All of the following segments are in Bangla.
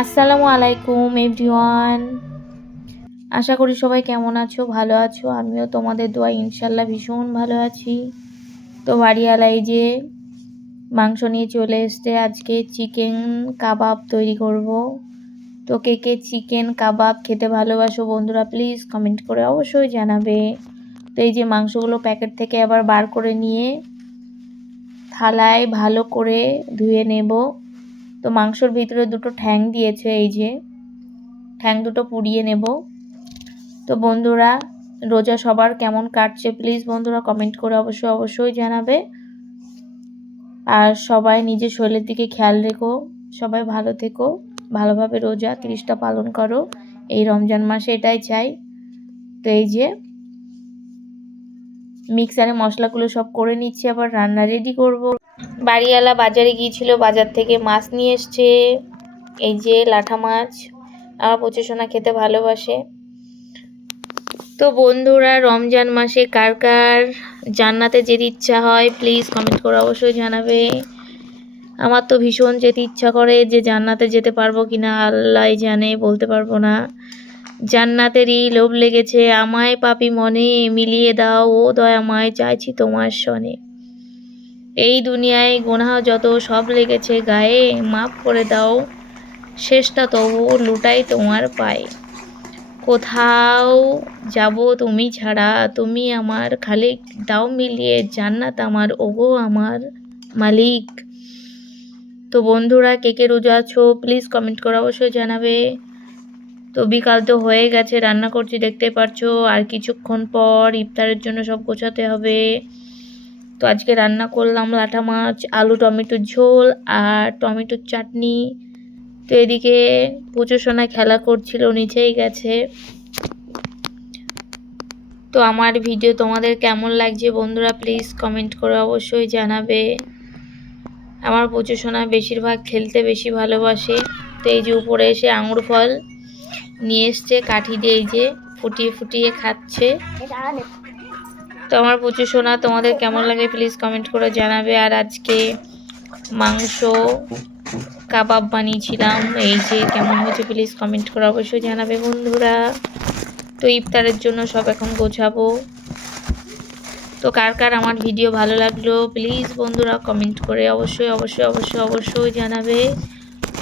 আসসালামু আলাইকুম এভরিওয়ান। আশা করি সবাই কেমন আছো, ভালো আছো। আমিও তোমাদের দোয়া ইনশাল্লাহ ভীষণ ভালো আছি। তো বাড়িওয়ালা এই যে মাংস নিয়ে চলে এসছে, আজকে চিকেন কাবাব তৈরি করব। তো কে কে চিকেন কাবাব খেতে ভালোবাসো বন্ধুরা, প্লিজ কমেন্ট করে অবশ্যই জানাবে। তো এই যে মাংসগুলো প্যাকেট থেকে আবার বার করে নিয়ে থালায় ভালো করে ধুয়ে নেব। তো মাংসর ভিতরে দুটো ঠ্যাং দিয়েছে, এই যে ঠ্যাং দুটো পুড়িয়ে নেব। তো বন্ধুরা, রোজা সবার কেমন কাটছে প্লিজ বন্ধুরা কমেন্ট করে অবশ্যই জানাবে। আর সবাই নিজের শরীরের দিকে খেয়াল রেখো, সবাই ভালো থেকো, ভালোভাবে রোজা 30টা পালন করো এই রমজান মাসে, এটাই চাই। তো এই যে মিক্সারে মশলাগুলো সব করে নিচ্ছি, আবার রান্না রেডি করব। বাড়িওয়ালা বাজারে গিয়েছিল, বাজার থেকে মাছ নিয়ে এসছে। এই যে লাঠা মাছ, আমার প্রচুর সোনা খেতে ভালোবাসে। তো বন্ধুরা, রমজান মাসে কার কার জান্নাতে যেতে ইচ্ছা হয় প্লিজ কমেন্ট করে অবশ্যই জানাবে। আমার তো ভীষণ যেতে ইচ্ছা করে, যে জান্নাতে যেতে পারবো কিনা আল্লাহ জানে, বলতে পারবো না। জান্নাতেরই লোভ লেগেছে আমায় পাপী মনে, মিলিয়ে দাও ও দয়াময় চাইছি তোমার সনে। এই দুনিয়ায় গুনাহ যত সব লেগেছে গায়ে, মাফ করে দাও শেষটা তবু লুটাই তোমার পায়ে। কোথাও যাব তুমি ছাড়া, তুমি আমার খালিক, দাও মিলিয়ে জান্নাত আমার, ওগো আমার মালিক। তো বন্ধুরা, কে কে রোজা আছো প্লিজ কমেন্ট করে অবশ্যই জানাবে। তো বিকাল তো হয়ে গেছে, রান্না করছি দেখতে পারছো, আর কিছুক্ষণ পর ইফতারের জন্য সব গোছাতে হবে। তো আজকে রান্না করলাম লাঠা মাছ, আলু টমেটোর ঝোল আর টমেটোর চাটনি। তো এদিকে পুজো সোনা খেলা করছিল, নিচেই গেছে। তো আমার ভিডিও তোমাদের কেমন লাগছে বন্ধুরা প্লিজ কমেন্ট করে অবশ্যই জানাবে। আমার পুজো সোনা বেশিরভাগ খেলতে বেশি ভালোবাসে। তো এই যে উপরে এসে আঙুর ফল নিয়ে এসছে কাঠি দিয়ে, এই যে ফুটিয়ে ফুটিয়ে খাচ্ছে। তো আমার পুজো সোনা তোমাদের কেমন লাগে প্লিজ কমেন্ট করে জানাবে। আর আজকে মাংস কাবাব বানিয়েছিলাম, এই যে কেমন হয়েছে প্লিজ কমেন্ট করে অবশ্যই জানাবে বন্ধুরা। তো ইফতারের জন্য সব এখন গোছাবো। তো কার কার আমার ভিডিও ভালো লাগলো প্লিজ বন্ধুরা কমেন্ট করে অবশ্যই জানাবে।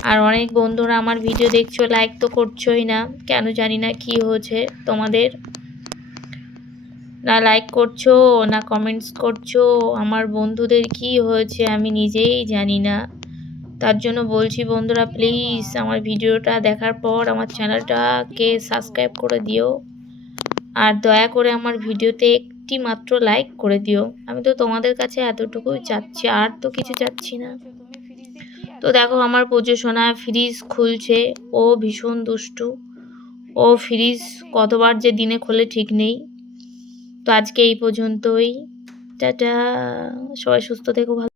আর অনেক বন্ধুরা আমার ভিডিও দেখছো, লাইক তো করছোই না, কেন জানি না কি হয়েছে তোমাদের, না লাইক করছো না কমেন্টস করছো। আমার বন্ধুদের কি হয়েছে আমি নিজেই জানি না। তার জন্য বলছি বন্ধুরা প্লিজ আমার ভিডিওটা দেখার পর আমার চ্যানেলটাকে সাবস্ক্রাইব করে দিও। আর দয়া করে আমার ভিডিওতে একটি মাত্র লাইক করে দিও। আমি তো তোমাদের কাছে এতটুকুই চাচ্ছি, আর তো কিছু চাচ্ছি না। তো দেখো আমার পুজো সোনা ফ্রিজ খুলছে, ও ভীষণ দুষ্টু। ও ফ্রিজ কতবার যে দিনে খোলে ঠিক নেই। তো আজকে এই পর্যন্তই, টাটা, সবাই সুস্থ থেকো, ভালো।